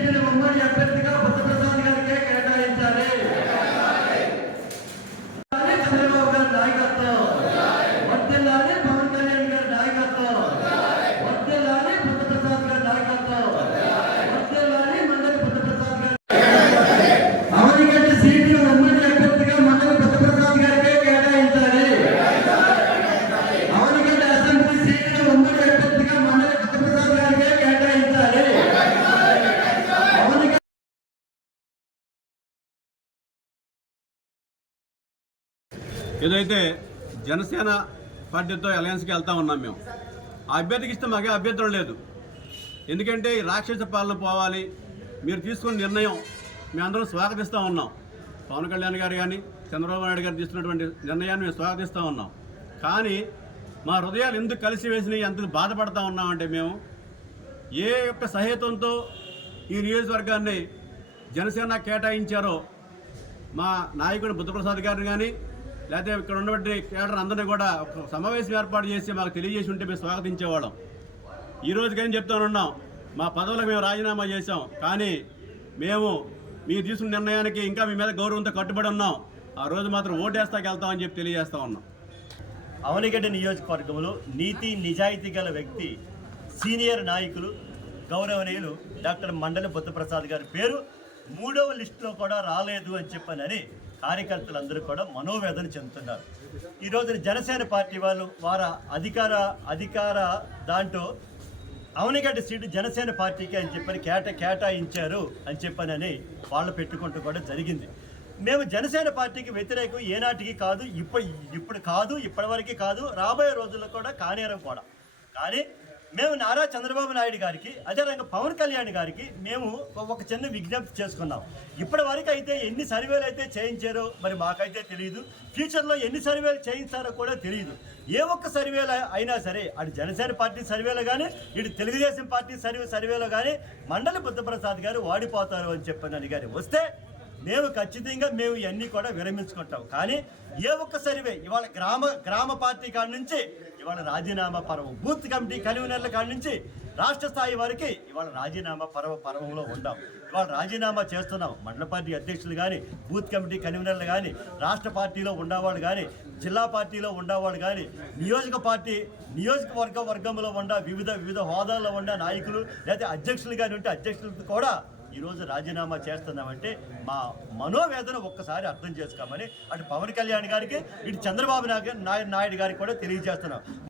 సీటుని ఉమ్మడి అభ్యర్థిగా బుద్ధప్రసాద్ గారికే కేటాయించాలి వర్ధిల్లాలి చంద్రబాబు గారి నాయకత్వం వర్ధిల్లాలి పవన్ కళ్యాణ్ గారి నాయకత్వం వర్ధిల్లాలి బుద్ధప్రసాద్ గారి నాయకత్వం వర్ధిల్లాలి మండలి బుద్ధప్రసాద్ గారి అవనిగడ్డ సీటుని ఉమ్మడి అభ్యర్థిగా మండలి బుద్ధప్రసాద్ గారికే కేటాయించాలి అవనిగడ్డ అసెంబ్లీ సీటుని ఉమ్మడి అభ్యర్థిగా మండలి బుద్ధప్రసాద్ గారికే కేటాయించాలి అవనిగడ్డ ఏదైతే జనసేన పార్టీతో అలయన్స్కి వెళ్తా ఉన్నాం మేము ఆ అభ్యర్థికి ఇస్తే మాకే అభ్యంతరం లేదు. ఎందుకంటే ఈ రాక్షస పాలన పోవాలి మీరు తీసుకున్న నిర్ణయం మేమందరం స్వాగతిస్తూ ఉన్నాం. పవన్ కళ్యాణ్ గారు కానీ చంద్రబాబు నాయుడు గారు తీసుకున్నటువంటి నిర్ణయాన్ని మేము స్వాగతిస్తూ ఉన్నాం. కానీ మా హృదయాలు ఎందుకు కలిసి వేసినాయి ఎంత బాధపడతా ఉన్నామంటే మేము ఏ యొక్క సహేతంతో ఈ నియోజకవర్గాన్ని జనసేన కేటాయించారో మా నాయకుడు బుద్ధప్రసాద్ గారిని కానీ లేకపోతే ఇక్కడ ఉన్నటువంటి కేడర్ అందరినీ కూడా ఒక సమావేశం ఏర్పాటు చేసి మాకు తెలియజేసి ఉంటే మేము స్వాగతించేవాళ్ళం. ఈ రోజుకైనా చెప్తానున్నాం మా పదవులకు మేము రాజీనామా చేశాం. కానీ మేము మీరు తీసుకున్న నిర్ణయానికి ఇంకా మీ మీద గౌరవంతో కట్టుబడి ఉన్నాం. ఆ రోజు మాత్రం ఓటేస్తాకి వెళ్తామని చెప్పి తెలియజేస్తా ఉన్నాం. అవనిగడ్డ నియోజకవర్గంలో నీతి నిజాయితీ గల వ్యక్తి సీనియర్ నాయకులు గౌరవనీయులు డాక్టర్ మండలి బుద్ధప్రసాద్ గారి పేరు మూడవ లిస్టులో కూడా రాలేదు అని చెప్పనని కార్యకర్తలందరూ కూడా మనోవేదన చెందుతున్నారు. ఈ రోజున జనసేన పార్టీ వాళ్ళు వారి అధికార అధికార దాంట్లో అవనిగడ్డ సీటు జనసేన పార్టీకి అని చెప్పని కేట కేటాయించారు అని చెప్పనని వాళ్ళు పెట్టుకుంటూ కూడా జరిగింది. మేము జనసేన పార్టీకి వ్యతిరేకం ఏనాటికి కాదు ఇప్పుడు ఇప్పుడు కాదు ఇప్పటివరకు కాదు రాబోయే రోజుల్లో కూడా కానేరం కూడా. కానీ మేము నారా చంద్రబాబు నాయుడు గారికి అదేవిధంగా పవన్ కళ్యాణ్ గారికి మేము ఒక చిన్న విజ్ఞప్తి చేసుకున్నాం. ఇప్పటి వరకు అయితే ఎన్ని సర్వేలు అయితే చేయించారో మరి మాకైతే తెలియదు ఫ్యూచర్లో ఎన్ని సర్వేలు చేయిస్తారో కూడా తెలియదు ఏ ఒక్క సర్వేలో అయినా సరే అటు జనసేన పార్టీ సర్వేలో కానీ ఇటు తెలుగుదేశం పార్టీ సర్వే సర్వేలో కానీ మండలి బుద్ధప్రసాద్ గారు వాడిపోతారు అని చెప్పని గారు వస్తే మేము ఖచ్చితంగా మేము ఇవన్నీ కూడా విరమించుకుంటాం. కానీ ఏ ఒక్క సర్వే ఇవాళ గ్రామ గ్రామ పార్టీ కాడి నుంచి ఇవాళ రాజీనామా పర్వం బూత్ కమిటీ కన్వీనర్ల కాడి నుంచి రాష్ట్ర స్థాయి వరకు ఇవాళ రాజీనామా పర్వ పర్వంలో ఉండాం. ఇవాళ రాజీనామా చేస్తున్నాం. మండల పార్టీ అధ్యక్షులు కానీ బూత్ కమిటీ కన్వీనర్లు కానీ రాష్ట్ర పార్టీలో ఉండేవాళ్ళు కానీ జిల్లా పార్టీలో ఉండేవాళ్ళు కానీ నియోజక పార్టీ నియోజకవర్గ వర్గంలో ఉండ వివిధ వివిధ హోదాల్లో ఉండే నాయకులు లేకపోతే అధ్యక్షులు కానీ ఉంటే అధ్యక్షులతో కూడా ఈరోజు రాజీనామా చేస్తున్నామంటే మా మనోవేదన ఒక్కసారి అర్థం చేసుకోమని అటు పవన్ కళ్యాణ్ గారికి ఇటు చంద్రబాబు నాయుడు నాయుడు గారికి కూడా తెలియజేస్తున్నాం.